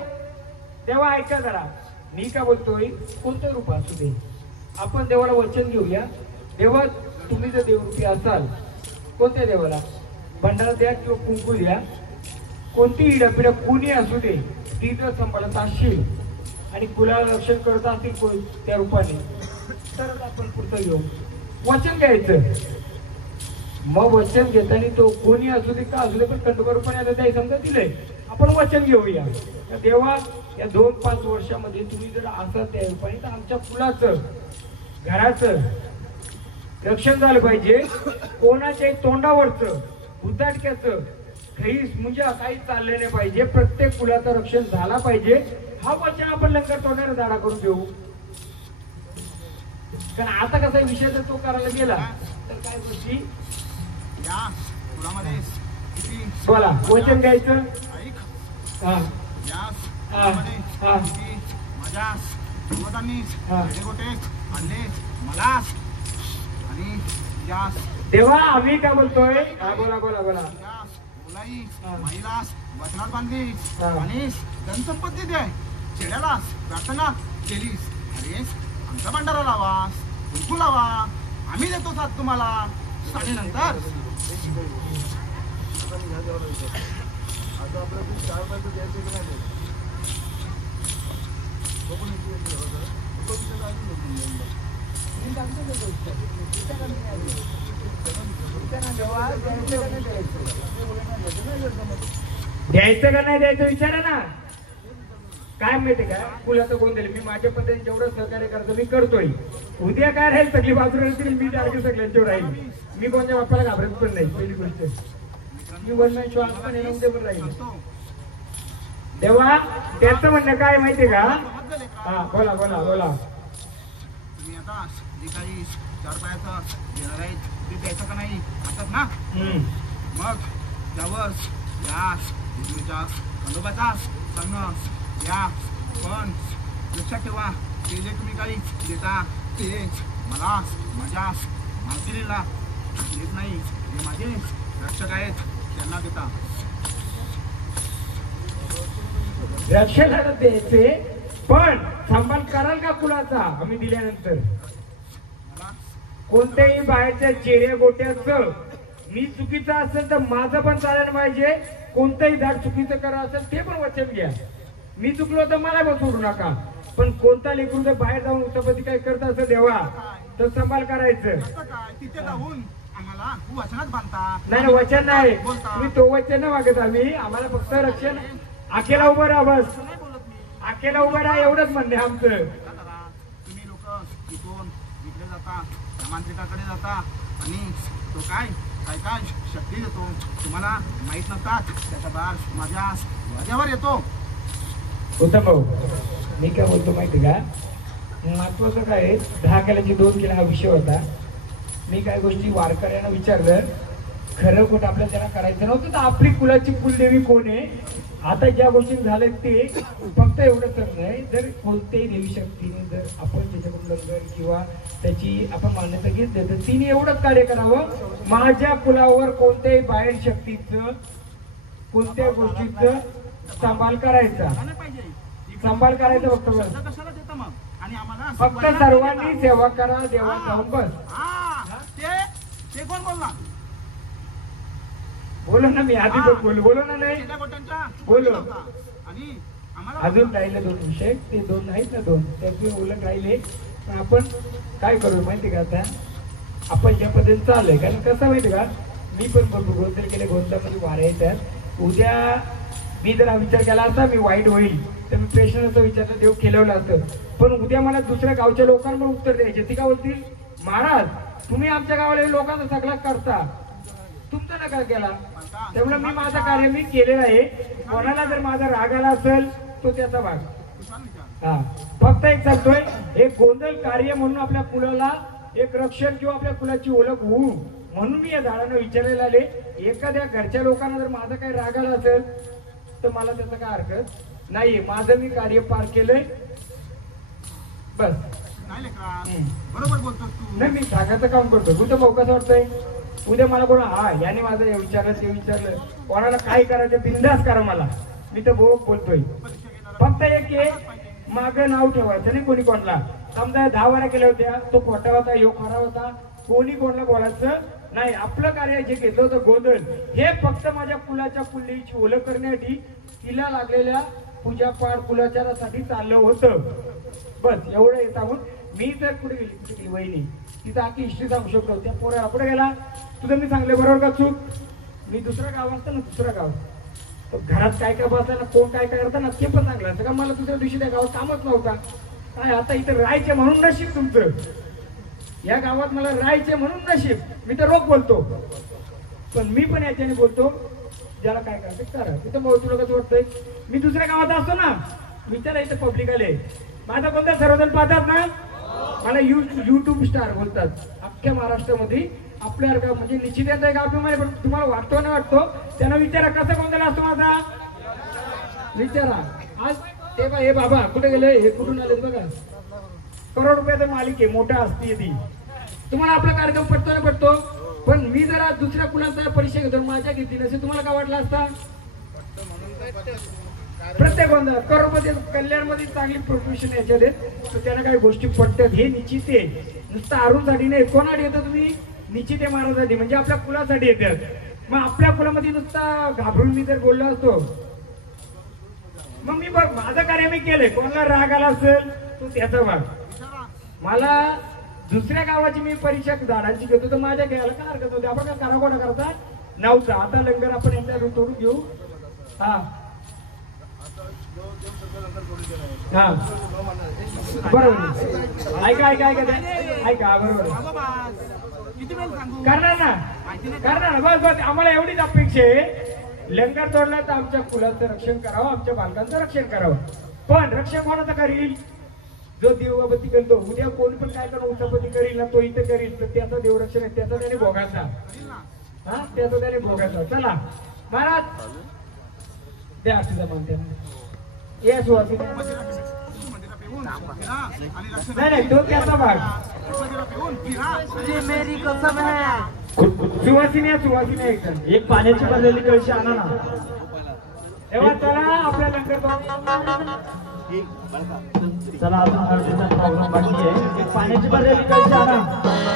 तेव्हा ऐका जरा, मी काय बोलतोय कोणतं रूप असू दे, आपण देवाला वचन घेऊया. देवा, तुम्ही जर देवरूपी असाल, कोणत्या देवाला भंडारा द्या किंवा कुंकू द्या, कोणती इडापिडा कोणी असू दे, ती जर सांभाळत असशील आणि कुलाला रक्षण करत असतील त्या रूपाने, तरच आपण पुढचं घेऊ. वचन घ्यायचं. मग वचन घेताना तो कोणी असू दे का असू दे, पण खंडोबा रूपाने आता त्या समजा दिलंय, आपण वचन घेऊया. देवा, या 2-5 वर्षामध्ये तुम्ही जर असाल त्या रूपाने, तर आमच्या कुलाचं, घराचं रक्षण झालं पाहिजे. कोणाच्याही तोंडावरचं उदाटक्याचं काहीच म्हणजे काही चालले नाही पाहिजे. प्रत्येक कुलाचं रक्षण झाला पाहिजे. हा वचन आपण लंगर तोडण्याला दाडा करून देऊ. कारण आता कसा विषय जर तो करायला गेला तर काय गोष्टी या कुळामध्ये किती बोला, वचन द्यायचं. ऐक, हा या हा. कुळामध्ये हा. किती माझ्या सर्वतांनी हा. गोटे आणले मलाच, आणि या देवा, आम्ही काय बोलतोय, हा बोला बोला बोला. मुलाई हा. महिलास वचनात बांधली हा. आणि धनसंपत्ती दे, चेड्यालास प्रार्थना केलीस. अरे आमचा भंडारा लावास, कुंकू लावा, आम्ही देतो साथ तुम्हाला. आणि नंतर द्यायचं का नाही द्यायचं विचारा ना. काय माहिती का, फुलाचं कोण दिलं, मी माझ्या पद्धतीने जेवढं सहकार्य करायचं मी करतोय. उद्या काय राहील, सगळी बाजूला राहतील, मी टार्गेट सगळ्यांच्यावर राहील. मी कोणत्या बाप्पाला घाबरत पण नाही. पहिली गोष्ट, मी वन मॅन शो पण येणं उद्या पण राहील. तेव्हा त्याचं म्हणणं काय माहितीये का, हा बोला बोला बोला. तुम्ही आता जे काही 4 पायाचं देणार आहेत ते द्यायचं का नाही असतात ना. मग त्यावर यास तुमच्या खंडोबाचा सांगणं या, पण लक्षात ठेवा, ते जे तुम्ही काही देता तेच मला माझ्या मालकिनीला देत नाही. जे माझे रक्षक आहेत त्यांना देता. रक्षणाला द्यायचे, पण सांभाळ कराल का कुलाचा आम्ही दिल्यानंतर. कोणत्याही बाहेरच्या चेहऱ्या गोट्याचं मी चुकीचं असेल तर माझं पण चालायला पाहिजे. कोणतंही झाड चुकीचं करा असेल ते पण वचन घ्या. मी चुकलो तर मला पण सोडू नका. पण कोणता लेकरू जर बाहेर जाऊन उत्तपती काय करत असं देवा, तर सांभाळ करायचं. असं काय तिथे जाऊन आम्हाला वचनात बांधता. नाही, वचन नाही, बोलता. मी तो वचन नाही मागत. आम्ही आम्हाला फक्त रक्षण, आखेला उभं राहा बस, असं नाही बोलत मी. आखेला उभं राहा एवढंच म्हणणे आमचं. काय करा, तुम्ही लोक इथून इकडे जाता, तांत्रिकाकडे जाता, आणि तो काय काय काय शक्ती देतो तुम्हाला माहित नसतात. त्याचा बार माझ्या माझ्यावर येतो. उत्तम भाऊ, मी काय बोलतो माहिती का, महत्वाचं काय 10 किलोची 2 किलो हा विषय होता. मी काय गोष्टी वारकऱ्यांना विचारलं, खरं खोटं आपल्याला त्यांना करायचं नव्हतं. तर आपली कुलाची कुलदेवी कोण आहे, आता ज्या गोष्टी झाल्या ते फक्त एवढंच नाही, जर कोणत्याही देवी शक्तीने जर आपण त्याच्याकडून लंगर किंवा त्याची आपण मान्यता घेतली तर तिने एवढंच कार्य करावं. माझ्या कुलावर कोणत्याही बाहेर शक्तीचं कोणत्या गोष्टीचं सांभाळ करायचा, नाही पाहिजे. सांभाळ करायचा फक्त बस. कशाला देता मग, आणि आम्हाला फक्त सर्वांनी सेवा करा, देवा जाऊन बस. हा, ते कोण बोलला? बोलो ना, मी आधी पण बोलो ना. नाही शेल्या गोट्यांच्या बोलो. आणि आम्हाला अजून राहिले 2 विषय, ते 2 आहेत ना 2 त्याचे उलट राहिले. पण आपण काय करू माहिती का, आता आपण ज्या पद्धतीने चाललंय, कारण कसं माहिती का, मी पण बघू गोंधळ केले, गोंधळामध्ये वारे येतात. उद्या मी जर हा विचार केला असता मी वाईट होईल तर मी प्रश्नाचा विचार देव केलेलं असतं. पण उद्या मला दुसऱ्या गावच्या लोकांना उत्तर द्यायचे. ती काय बोलतील, महाराज तुम्ही आमच्या गावाला लोकांचा सगळा करता, तुमचा नका केला. त्यामुळे मी माझं कार्य मी केलेलं आहे. कोणाला जर माझा राग आला असेल तो त्याचा भाग. छान विचार. हा फक्त एक सांगतोय, एक गोंधळ कार्य म्हणून आपल्या कुलाला एक रक्षण किंवा आपल्या कुलाची ओळख होऊ म्हणून मी या झाडानं विचारायला आले. एखाद्या घरच्या लोकांना जर माझा काही राग आला असेल तर मला त्याचं काय हरकत नाही. माझं मी कार्य पार केलंय बस. नाही लेकरा, हम्म. बरोबर बोलतोस तू. नाही मी सांगायचं काम करतो. तू तर भाऊ कसं वाटतंय, उद्या मला कोण हा याने माझं हे विचारलं ते विचारलं, कोणाला काय करायचं बिंदास करा मला, मी तर भाऊ बोलतोय. फक्त एक माग नाव ठेवायचं नाही कोणी कोणाला. समजा 10 वाऱ्या केल्या होत्या, तो खोटा होता ह्यो खरा होता, कोणी कोणाला बोलायचं नाही. आपलं कार्य जे घेतलं होतं गोंधळ, हे फक्त माझ्या कुलाच्या कुल्लीची ओळख करण्यासाठी, तिला लागलेल्या पूजापाठ कुलाचारासाठी चाललं होतं बस. एवढं हे सांगून मी जर पुढे गेली वहिनी तिथं आखी हिस्ट्री सांगू शकतो. त्या पोरा पुढे गेला, तुझं मी सांगले बरोबर का चूक. मी दुसरं गाव असतं ना, दुसरं गाव तो घरात काय काय बसताना कोण काय काय करताना ते पण सांगलं असतं का. मला दुसऱ्या दिवशी त्या गावात कामच नव्हता काय. आता इथं राहायचे म्हणून नशीब तुमचं, या गावात मला राहायचे म्हणून नशीब. मी तर रोख बोलतो, पण मी पण याच्याने बोलतो ज्याला काय करायचं करा. तिथं भाऊ तुला कसं वाटतंय, मी दुसऱ्या गावात असतो ना, विचारा इथं पब्लिक आले माझा कोणता सर्वजण पाहतात ना, मला युट्यूब स्टार बोलतात अख्ख्या महाराष्ट्रामध्ये. आपल्या म्हणजे निश्चित येत आहे गाव पण तुम्हाला वाटतो ना वाटतो त्यांना विचारा कसा कोणता असतो माझा, विचारा. आज ते बा हे बाबा कुठे गेले, हे कुठून आले बघा, करोड रुपयाचा मालिक आहे, मोठा असते ती. तुम्हाला आपला कार्यक्रम पटतो ना पटतो, पण मी जर आज दुसऱ्या कुणाचा परीक्षा घेतो माझ्या घेतली नसेल तुम्हाला काय वाटलं असता. प्रत्येक गोंधळात करोडपती कल्याणमध्ये चांगली प्रोफेशन याच्यात तर त्यांना काही गोष्टी पटतात. हे निश्चित आहे, नुसतं अरुणसाठी नाही. कोणासाठी येतं तुम्ही, निश्चित आहे महाराजांसाठी, म्हणजे आपल्या कुलासाठी येतात. मग आपल्या कुलामध्ये नुसता घाबरून मी जर बोललो असतो, मग मी बघ माझं कार्य मी केलंय. कोणाला राग आला असेल तो त्याचा भाग. मला दुसऱ्या गावाची मी परीक्षा झाडांची घेतो तर माझ्या घ्यायला काय हरकत होती. आपण काय कराकोडा करता नव्हता. आता लंगर आपण यांच्या तोडून घेऊ. हा हा बरोबर. ऐका ऐका ऐका ऐका बरोबर किती वेळ सांगू, करणार ना, करणार ना. बस बस आम्हाला एवढीच अपेक्षा आहे. लंगर तोडला तर आमच्या कुलाचं रक्षण करावं, आमच्या बालकांचं रक्षण करावं. पण रक्षण कोणाचं करील, जो देवबाबती करतो. उद्या कोण पण काय करून उचापती करील ना, तो इथं करील तर त्याचं देवरक्षण आहे, त्याचा त्याने भोगायचा. हा त्याचा त्याने भोगायचा. चला महाराज द्या तुझा मान त्यांना. ये सुवासी नाही नाही तो त्याचा भाग. सुवासिनी सुवासिनी एकदम एक पाण्याची भरलेली कळशी आणा ना. तेव्हा चला आपल्या लंगर चला अजून हळदीचा प्रॉब्लेम बाकी आहे. एक पाण्याची भरलेली कळशी आणा.